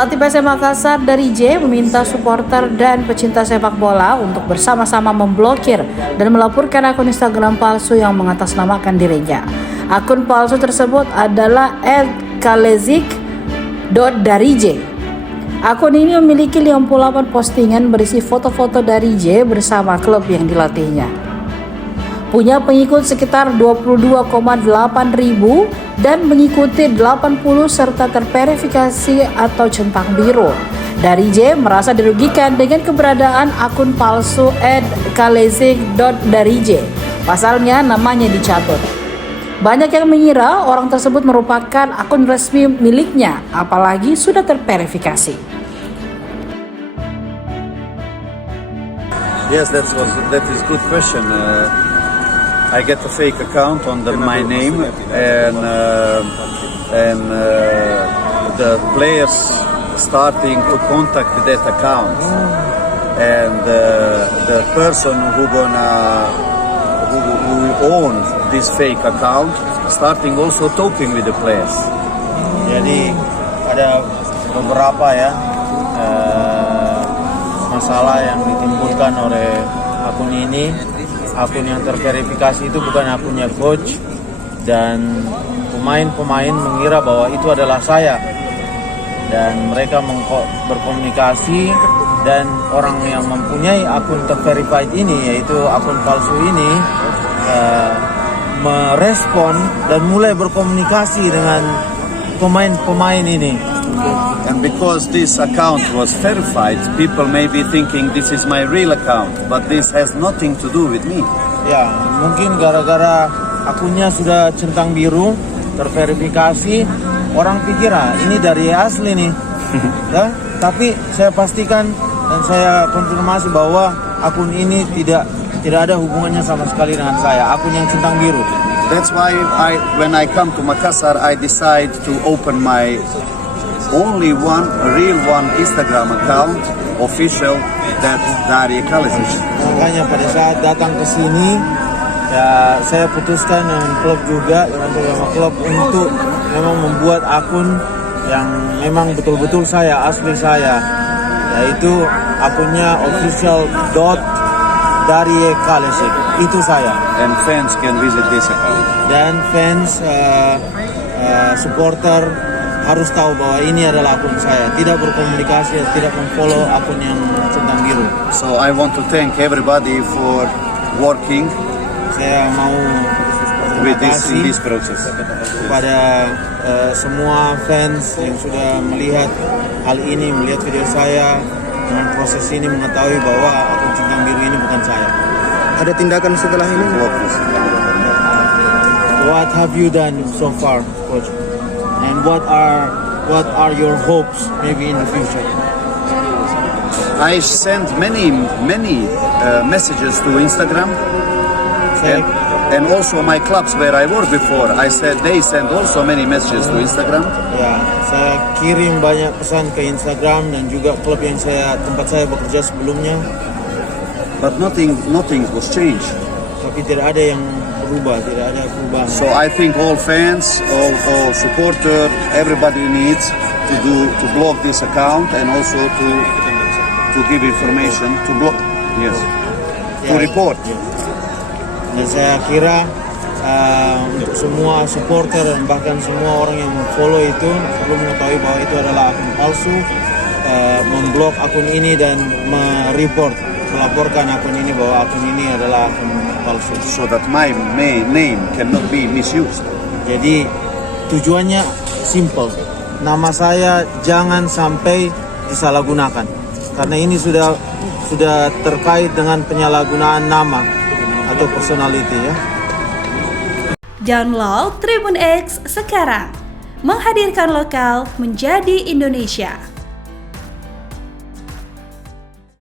Pelatih PSM Makassar dari J meminta supporter dan pecinta sepak bola untuk bersama-sama memblokir dan melaporkan akun Instagram palsu yang mengatasnamakan dirinya. Akun palsu tersebut adalah @kalezik.darij. Akun ini memiliki 58 postingan berisi foto-foto dari J bersama klub yang dilatihnya. Punya pengikut sekitar 22,8 ribu dan mengikuti 80 serta terverifikasi atau centang biru. Dari J merasa dirugikan dengan keberadaan akun palsu @kalezik.darij. Pasalnya namanya dicatut. Banyak yang mengira orang tersebut merupakan akun resmi miliknya, apalagi sudah terverifikasi. Yes, that is good question. I get a fake account under my name, and the players starting to contact that account, and the person who owns this fake account starting also talking with the players. Jadi ada beberapa masalah yang ditimbulkan oleh akun ini. Akun yang terverifikasi itu bukan akunnya coach, dan pemain-pemain mengira bahwa itu adalah saya, dan mereka berkomunikasi, dan orang yang mempunyai akun terverified ini, yaitu akun palsu ini, merespon dan mulai berkomunikasi dengan pemain-pemain ini. And because this account was verified, people may be thinking this is my real account, but this has nothing to do with me. Ya, mungkin gara-gara akunnya sudah centang biru, terverifikasi, orang pikir ini dari asli nih. Ya, tapi saya pastikan dan saya konfirmasi bahwa akun ini tidak ada hubungannya sama sekali dengan saya, akun yang centang biru. That's why when I come to Makassar, I decide to open my only real Instagram account, official, that's Darij Kalezik. Makanya pada saat datang ke sini, ya saya putuskan dengan klub juga, dengan beberapa klub untuk memang membuat akun yang memang betul-betul saya, asli saya, yaitu akunnya official.Darij Kalezik. Itu saya. And fans can visit this account. Dan fans, supporter harus tahu bahwa ini adalah akun saya, tidak berkomunikasi, tidak memfollow akun yang centang biru. So I want to thank everybody for working Saya mau with this process. kepada semua fans yang sudah melihat hal ini, melihat video saya dengan proses ini, mengetahui bahwa akun centang biru ini bukan saya. Ada tindakan setelah ini? What have you done so far, coach? And what are your hopes maybe in the future? I sent many messages to Instagram, and also my clubs where I worked before. I said they sent also many messages to Instagram. Ya, saya kirim banyak pesan ke Instagram dan juga klub yang tempat saya bekerja sebelumnya. But nothing was changed. Tapi tidak ada yang berubah, tidak ada perubahan. So I think all fans, all supporter, everybody needs to block this account, and also to give information, to block, yes, to report. Dan saya kira untuk semua supporter dan bahkan semua orang yang follow itu perlu mengetahui bahwa itu adalah akun palsu, memblok akun ini dan melaporkan akun ini bahwa akun ini adalah akun palsu. So that my name cannot be misused. Jadi tujuannya simple, nama saya jangan sampai disalahgunakan, karena ini sudah terkait dengan penyalahgunaan nama atau personality ya. Download Tribun X sekarang, menghadirkan lokal menjadi Indonesia.